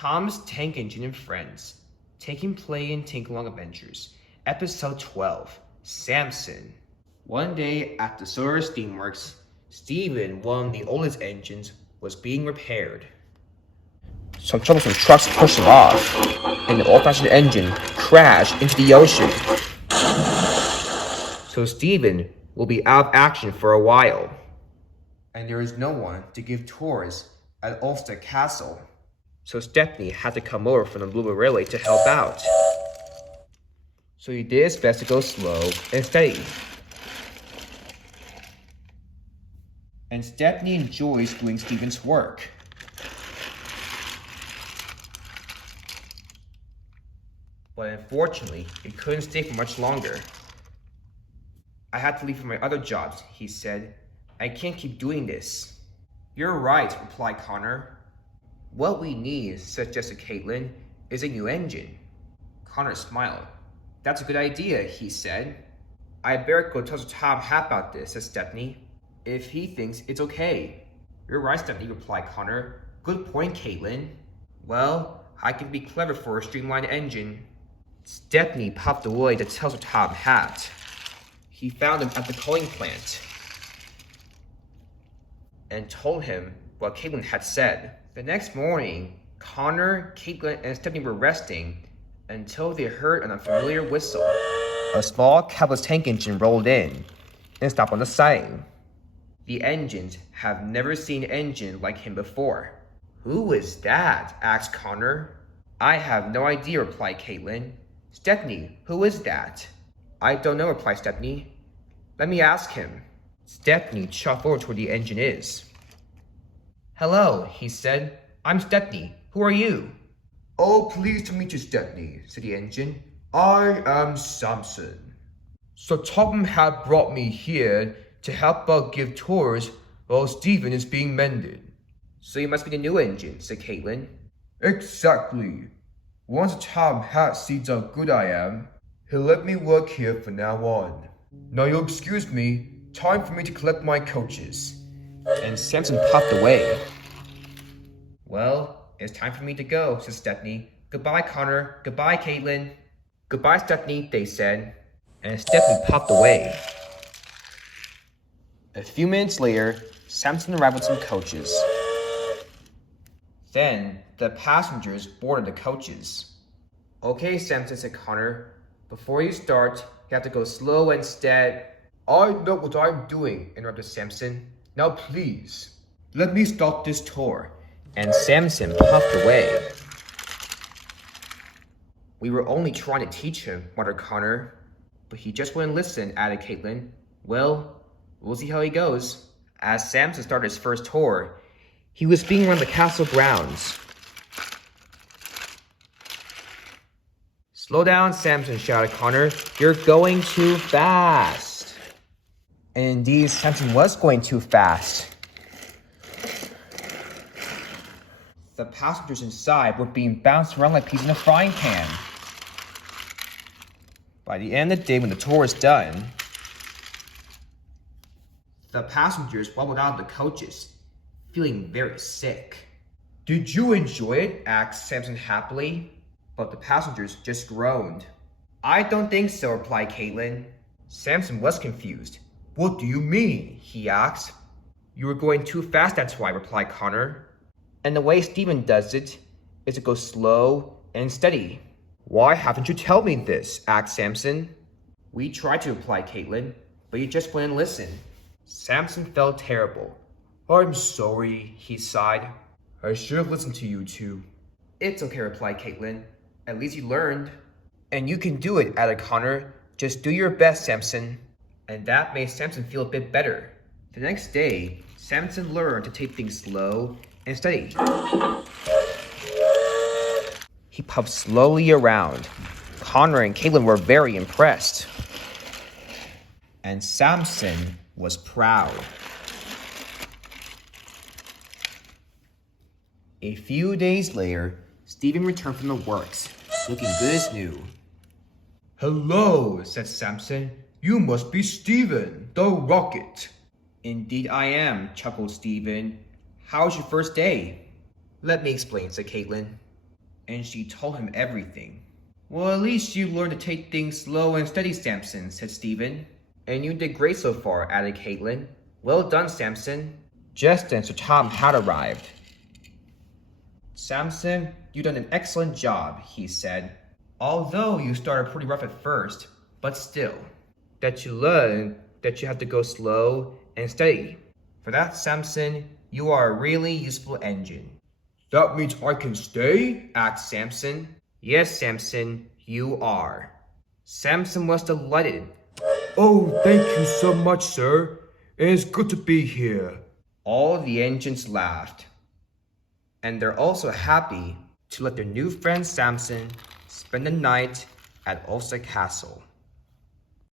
Tom's Tank Engine and Friends, Taking Play in Tinkalong Adventures, Episode 12, Samson. One day at the Solar Steamworks, Steven, one of the oldest engines, was being repaired. Some troublesome trucks pushed him off, and the old-fashioned engine crashed into the ocean. So Steven will be out of action for a while. And there is no one to give tours at Ulfstead Castle. So Stephanie had to come over from the Blue Railway to help out. So he did his best to go slow and steady. And Stephanie enjoys doing Steven's work. But unfortunately, it couldn't stay for much longer. I had to leave for my other jobs, he said. I can't keep doing this. You're right, replied Connor. What we need, suggested Caitlin, is a new engine. Connor smiled. That's a good idea, he said. I better go tell Topham Hatt about this, said Stephanie. If he thinks it's okay. You're right, Stephanie, replied Connor. Good point, Caitlin. Well, I can be clever for a streamlined engine. Stephanie popped away to tell Topham Hatt. He found him at the coaling plant and told him what Caitlin had said. The next morning, Connor, Caitlin, and Stephanie were resting until they heard an unfamiliar whistle. A small cabless tank engine rolled in and stopped on the siding. The engines have never seen an engine like him before. Who is that? Asked Connor. I have no idea, replied Caitlin. Stephanie, who is that? I don't know, replied Stephanie. Let me ask him. Stephanie chopped forward to where the engine is. Hello, he said. I'm Stephanie. Who are you? Oh, pleased to meet you, Stephanie, said the engine. I am Samson. So Topham Hatt brought me here to help out give tours while Steven is being mended. So you must be the new engine, said Caitlin. Exactly. Once Topham Hatt sees how good I am, he'll let me work here from now on. Now you'll excuse me, time for me to collect my coaches. And Samson puffed away. Well, it's time for me to go, said Stephanie. Goodbye, Connor. Goodbye, Caitlin. Goodbye, Stephanie, they said. And Stephanie puffed away. A few minutes later, Samson arrived with some coaches. Then, the passengers boarded the coaches. Okay, Samson, said Connor. Before you start, you have to go slow and steady. I know what I'm doing, interrupted Samson. Now please, let me start this tour. And Samson puffed away. We were only trying to teach him, muttered Connor. But he just wouldn't listen, added Caitlin. Well, we'll see how he goes. As Samson started his first tour, he was speeding around the castle grounds. Slow down, Samson, shouted Connor. You're going too fast. And indeed, Samson was going too fast. The passengers inside were being bounced around like peas in a frying pan. By the end of the day, when the tour was done, the passengers wobbled out of the coaches, feeling very sick. Did you enjoy it? Asked Samson happily. But the passengers just groaned. I don't think so, replied Caitlin. Samson was confused. What do you mean? He asked. You were going too fast, that's why, replied Connor. And the way Steven does it is to go slow and steady. Why haven't you told me this? Asked Samson. We tried to, replied Caitlin, but you just wouldn't listen. Samson felt terrible. I'm sorry, he sighed. I should have listened to you two. It's okay, replied Caitlin. At least you learned. And you can do it, added Connor. Just do your best, Samson. And that made Samson feel a bit better. The next day, Samson learned to take things slow and steady. He puffed slowly around. Connor and Caitlin were very impressed. And Samson was proud. A few days later, Steven returned from the works, looking good as new. Hello, said Samson. You must be Steven, the rocket. Indeed I am, chuckled Steven. How was your first day? Let me explain, said Caitlin. and she told him everything. Well, at least you learned to take things slow and steady, Samson, said Stephen. And you did great so far, added Caitlin. Well done, Samson. Just then, Sir Topham Hatt arrived. Samson, you've done an excellent job, he said. Although you started pretty rough at first, but still. That you learned that you have to go slow and steady. For that, Samson, you are a really useful engine. That means I can stay? Asked Samson. Yes, Samson, you are. Samson was delighted. Oh, thank you so much, sir. It's good to be here. All the engines laughed. And they're also happy to let their new friend Samson spend the night at Ulfstead Castle.